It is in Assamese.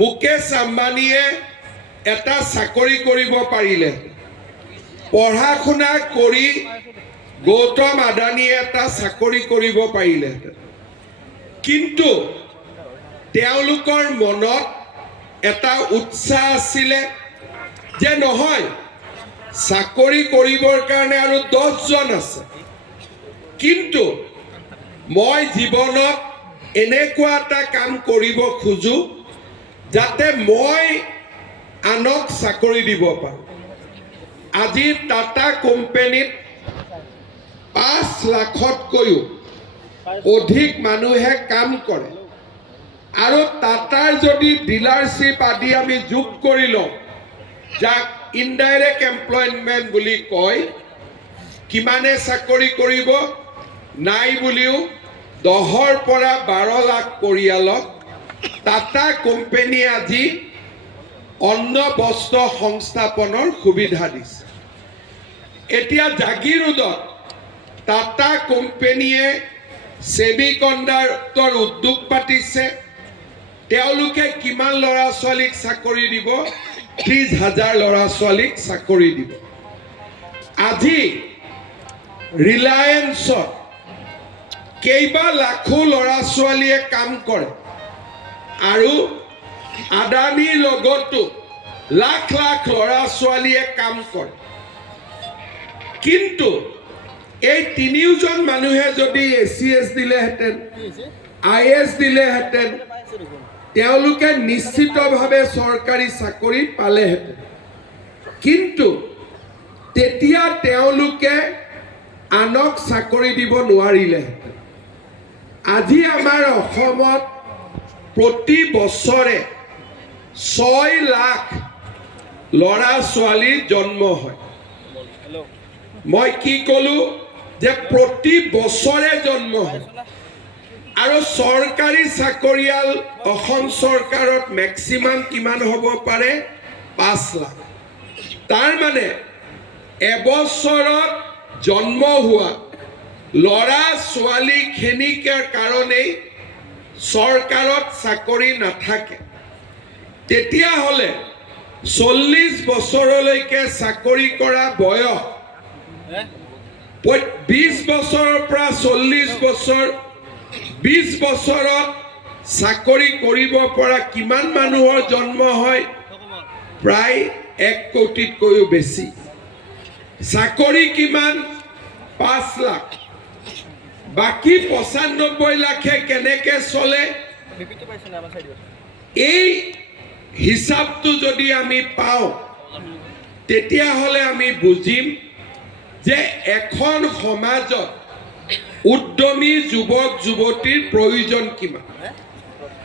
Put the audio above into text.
মুকেশ আম্বানীয়ে এটা চাকৰি কৰিব পাৰিলে, পঢ়া শুনা কৰি গৌতম আদানীয়ে এটা চাকৰি কৰিব পাৰিলে, কিন্তু তেওঁলোকৰ মনত এটা উৎসাহ আছিলে যে নহয়, চাকৰি কৰিবৰ কাৰণে আৰু 10 জন আছে, কিন্তু মই জীৱনত এনেকুৱা এটা কাম কৰিব খোজো যাতে মই আনক চাকৰি দিব পাৰোঁ। আজি টাটা কোম্পানীত 5 লাখতকৈও অধিক মানুহে কাম কৰে, আৰু টাটাৰ যদি ডিলাৰশ্বিপ আদি আমি যোগ কৰি লওঁ, যাক ইনডাইৰেক্ট এমপ্লয়মেণ্ট বুলি কয়, কিমানে চাকৰি কৰিব নাই বুলিও 10ৰ পৰা 12 লাখ পৰিয়ালক টাটা কোম্পানীয়ে আজি অন্ন বস্ত্ৰ সংস্থাপনৰ সুবিধা দিছে। এতিয়া জাগিৰোডত টাটা কোম্পানীয়ে ছেমিকণ্ডাক্টৰ উদ্যোগ পাতিছে। তেওঁলোকে কিমান ল'ৰা ছোৱালীক চাকৰি দিব? 30,000 ল'ৰা ছোৱালীক চাকৰি দিব। আজি ৰিলায়েন্সত কেইবা লাখো ল'ৰা ছোৱালীয়ে কাম কৰে, আৰু আদানীৰ লগতো লাখ লাখ ল'ৰা ছোৱালীয়ে কাম কৰে, কিন্তু এই 3জন মানুহে যদি ACS দিলেহেঁতেন, IS দিলেহেঁতেন, তেওঁলোকে নিশ্চিতভাৱে চৰকাৰী চাকৰি পালেহেঁতেন, কিন্তু তেতিয়া তেওঁলোকে আনক চাকৰি দিব নোৱাৰিলেহেঁতেন। আজি আমাৰ অসমত প্ৰতি বছৰে 6 লাখ ল'ৰা ছোৱালীৰ জন্ম হয়। মই কি ক'লো যে প্ৰতি বছৰে জন্ম হয়, আৰু চৰকাৰী চাকৰিয়াল অসম চৰকাৰত মেক্সিমাম কিমান হ'ব পাৰে? 5 লাখ। তাৰ মানে এবছৰত জন্ম হোৱা ল'ৰা ছোৱালীখিনিৰ কাৰণেই চৰকাৰত চাকৰি নাথাকে। তেতিয়াহ'লে 40 বছৰলৈকে চাকৰি কৰা বয়স, 20 বছৰৰ পৰা 40 বছৰ, 20 বছৰত চাকৰি কৰিব পৰা কিমান মানুহৰ জন্ম হয়? প্ৰায় 1 কোটিতকৈও বেছি। চাকৰি কিমান? 5 লাখ। বাকী 95 লাখে কেনেকে চলে? এই হিচাপটো যদি আমি পাওঁ, তেতিয়াহ'লে আমি বুজিম যে এখন সমাজত উদ্যমী যুৱক যুৱতীৰ প্ৰয়োজন কিমান।